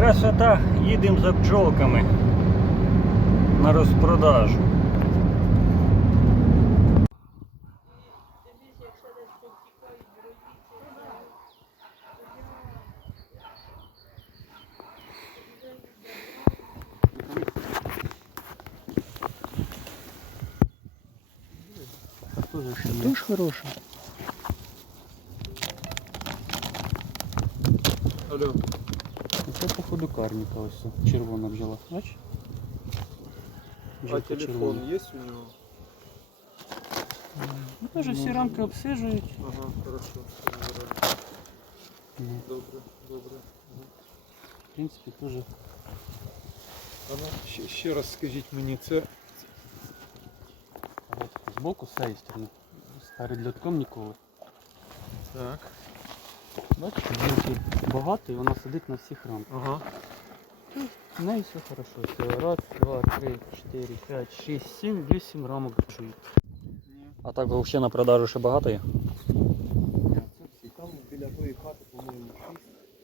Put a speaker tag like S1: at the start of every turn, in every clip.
S1: Красота, їдемо за бджолками на розпродажу. Дуже хороша.
S2: Алло.
S3: Це карніка ось червона бджола. Бач?
S2: А телефон есть у него?
S3: Ну, теж всі рамки обсижують.
S2: Ага, хорошо.
S3: Ну,
S2: добре. добре.
S3: В принципі, теж
S2: А ну, ще, ще раз скажіть мені, це
S3: от збоку з цієї сторони. Перед льотком ніколи.
S2: так.
S3: Багато і вона сидить на всіх рамках.
S2: Ага.
S3: В неї все хорошо. Все, раз, два, три, чотири, п'ять, шість, сім, вісім рамок бджолі.
S1: А так взагалі на продажу ще багато є.
S4: Там біля тої хати, по-моєму, 6.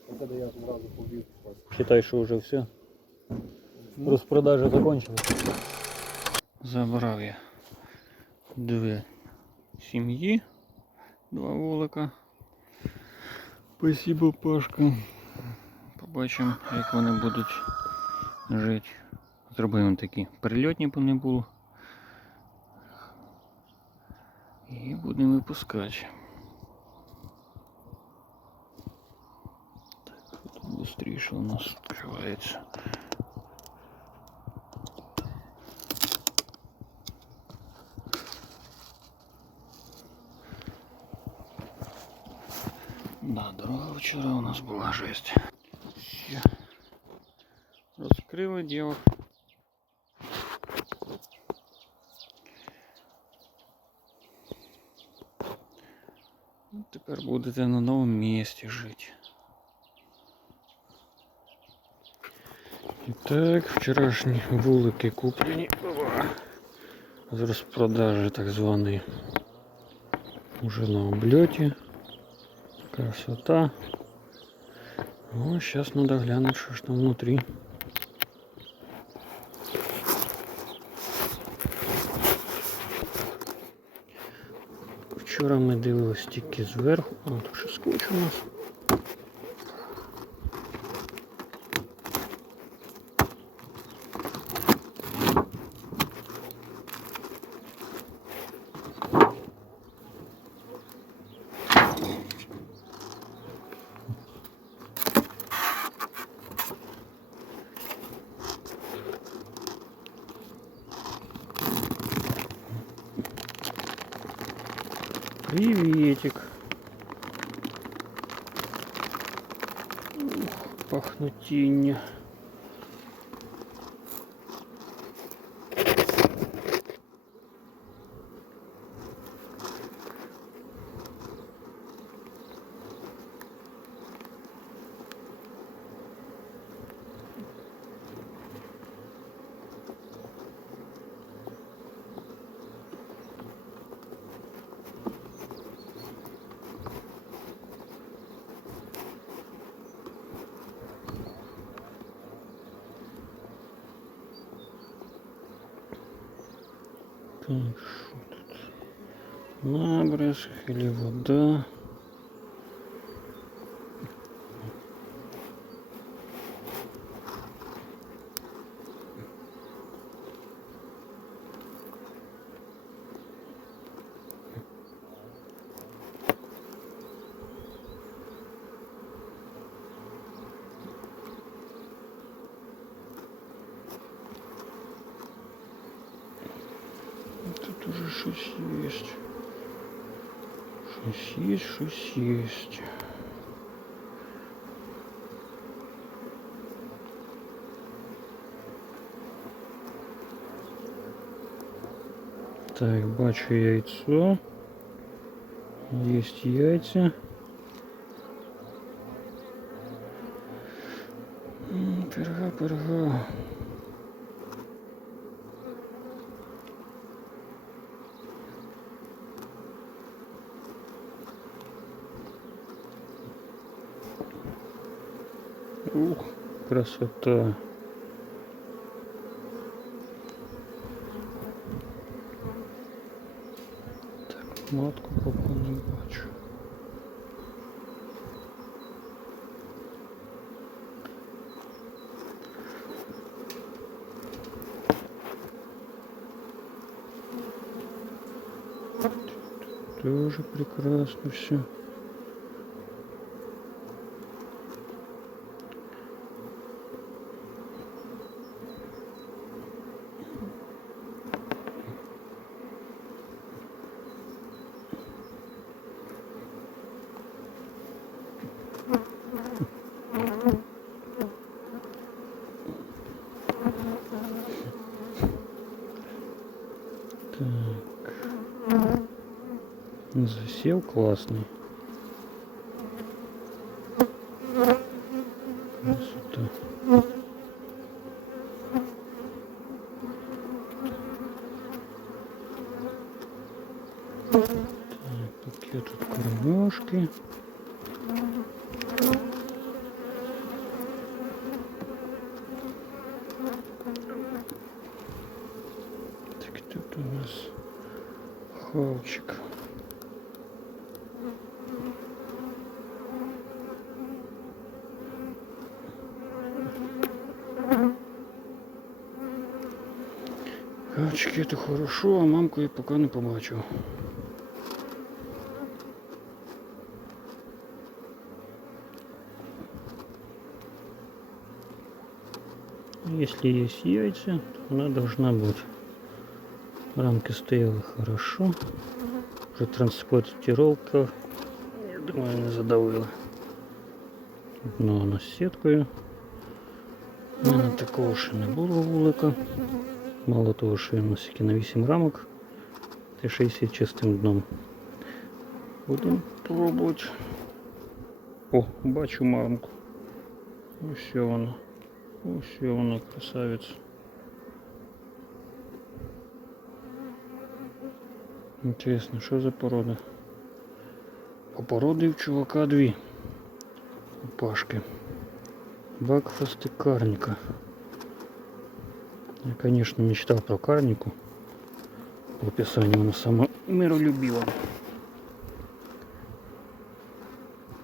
S4: Оце де я зразу побіг вас.
S1: Считай, що вже все. Розпродажа закончилась. Забрав я дві сім'ї, два вулика. Спасибо, Пашка. Побачимо, як вони будуть жити. Зробимо такі перельотні, б вони були. І будемо випускати. Так, тут швидше у нас відкривається. Да, дорога вчора у нас була жесть. Ще розкрили діло. Ну, Тепер будете на новому місці жити. І так, вчорашні вулики куплені Опа. з розпродажі так званої. Уже на обльоті. Красота. О, сейчас надо глянуть, что ж там внутри. Вчора ми дивились тільки зверху. О, тут ще скотч у нас. Приветик. Ух, пахнутіння. Так, що тут? Набрызг или вода? Тут уже щось есть. Щось есть, щось есть. Так, бачу яйцо. Есть яйця. Ух. красота. Так, матку поки не бачу. Тоже прекрасно все. Засел классный. Красота. Так, какие тут кормежки. Так, тут у нас хавчик. Хавчики это хорошо, а мамку я пока не побачив. Если есть яйца, то она должна быть. Рамки стояла хорошо. Вже транспортировка, я думаю, не задавила. Дно вона з сіткою. У мене такого ще не було вулика. Мало того, що він тільки на 8 рамок та 60 чистим дном. Будемо пробувати. О, бачу мамку. Ось вона. Ось вона красавиця. Интересно, що за порода? По породі в чувака дві. У Пашки. Бакфаст и карника. Я, конечно, мечтал про карнику. По описанию она сама миролюбива.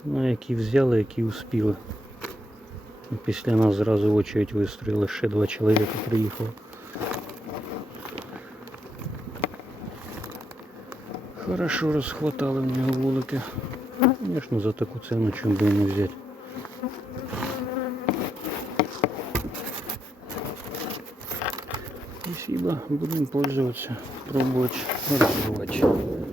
S1: Ну, які взяли, які успіли. І Після нас зразу в очередь вистроїли, ще два чоловіка приїхало. Хорошо розхватали в нього вулики. Звісно, за таку ціну чим би не взяти. Спасибо, будем пользоваться, пробовать, развивать.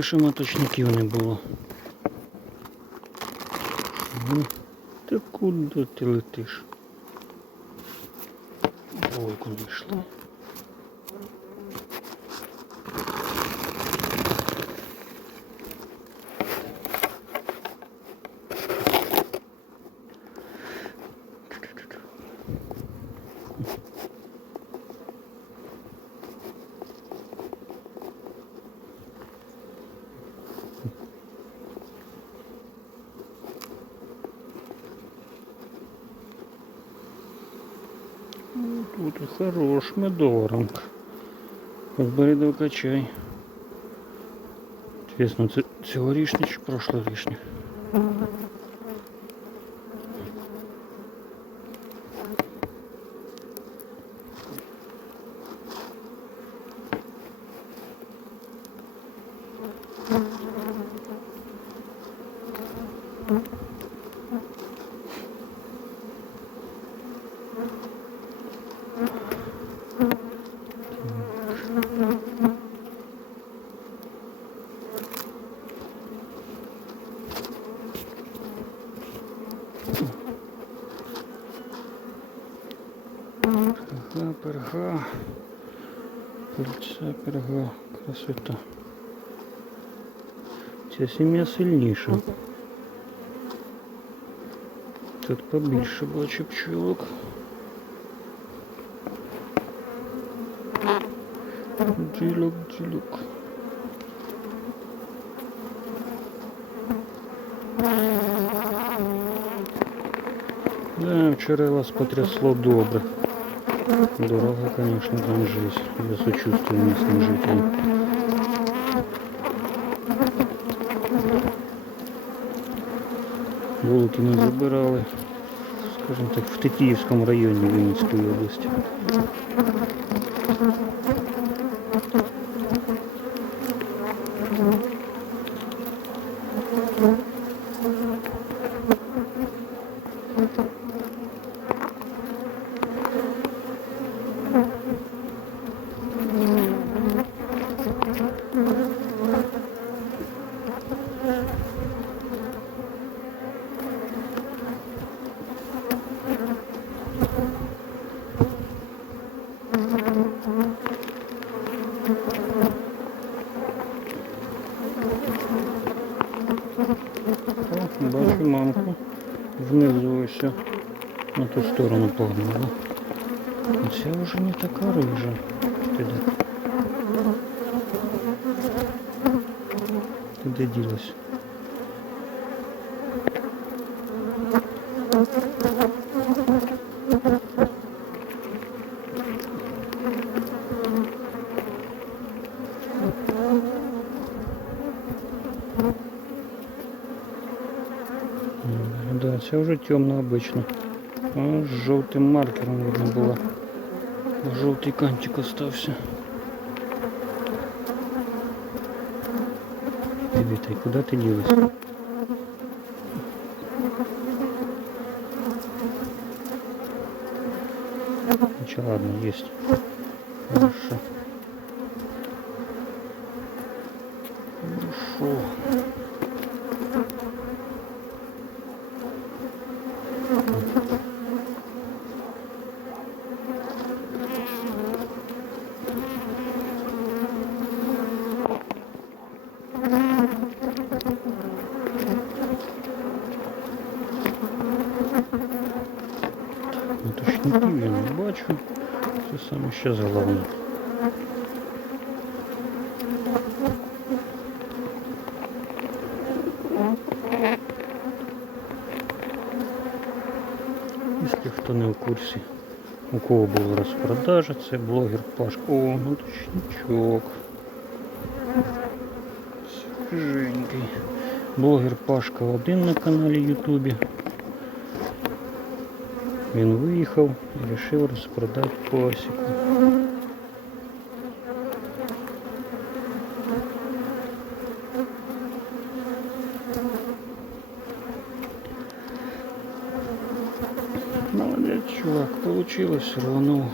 S1: Що маточників не було. Ну, Ти куди ти летиш? Ой, куди йшла. Хорош медоранг. Подбери до качай. Звісно, це цьогорічний чи прошлорічний. Mm-hmm. Красота. Ця сім'я сильніша. Тут побільше бачу пчелок. Джилок, джилок. Да, вчера вас потрясло добре. Дорого, конечно, там жизнь. Я сочувствую местным жителям. Вулики не забирали, скажімо так, в Тетіївському районі Вінницької області. О, Ця вже не така рижа. Піде. М, Да, це вже темно обично. А, з жовтим маркером видно було. Жовтий кантик остався. Дивіться, куди ти ділась? Ничего, ладно, есть. Хорошо. Уточників я не бачу. Це саме ще головне. Якщо хто не в курсі, у кого була розпродажа, це блогер Пашка. О, ну точничок. Свіженький. Блогер Пашка один на каналі Ютубі. Він виїхав і вирішив розпродати пасіку. Молодець, чувак, получилось, рванув.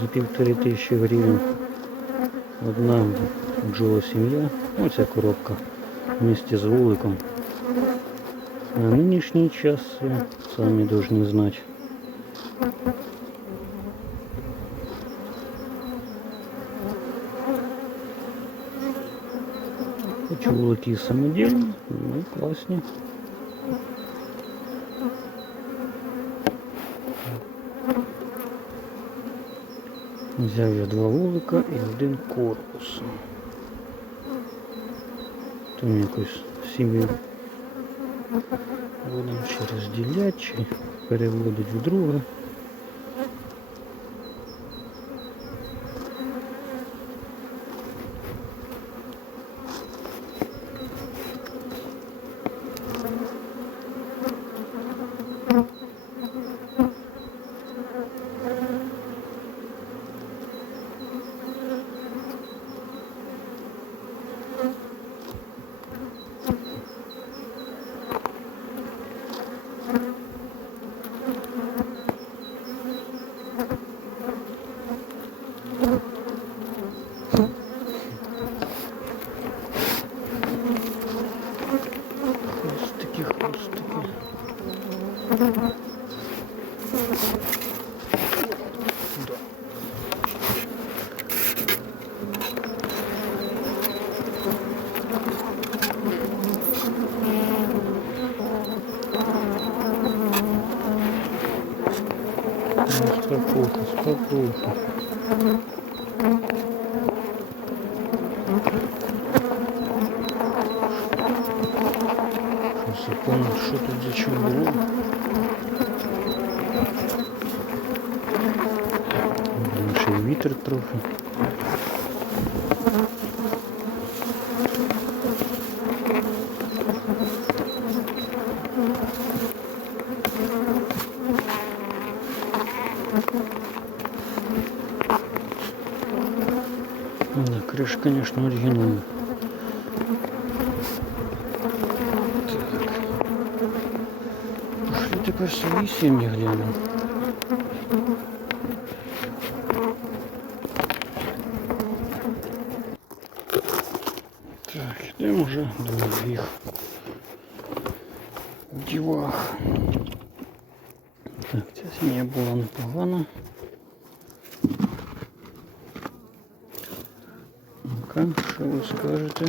S1: За півтори тисячі гривень одна бджола сім'я. Оця коробка вместе з вуликом. На нинішній час е, самі должны знати. Хоч вулики і самодільні, ну класні. Взяв я два вулика і один корпус. Там якусь сім'ю будемо ще розділяти чи переводити в друге. Спокойно, спокойно. Сейчас я помню, что тут зачем было. Блін, ще й вітер трохи. Да, крыша, конечно, оригинальная. Так. Пошли тепер свої сім'ї глянемо. Ну-ка, що ви скажете?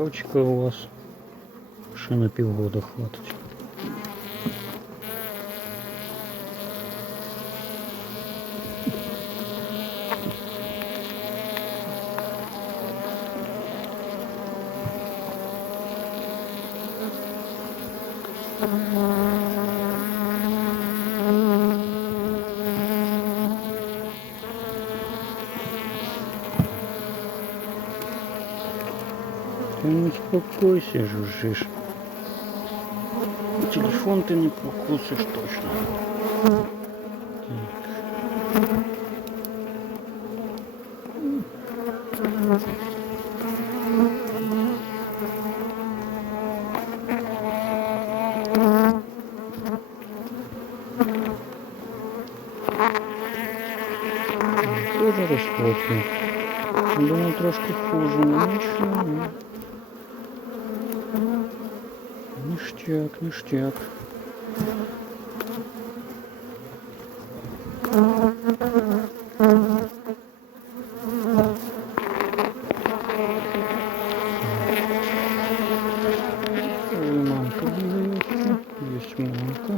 S1: Короче, хавчика у вас ще на півгода хватить. Ты не успокойся, жужжишь. Телефон ты не покусишь точно. Ништяк, ништяк. Ой, мамка двигается. Есть мамка.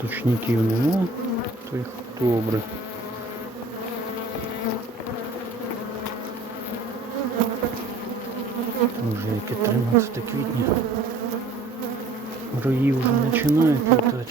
S1: Так, ну, точників нема, то їх добре. Уже яке 13 квітня. Рої вже починають літати.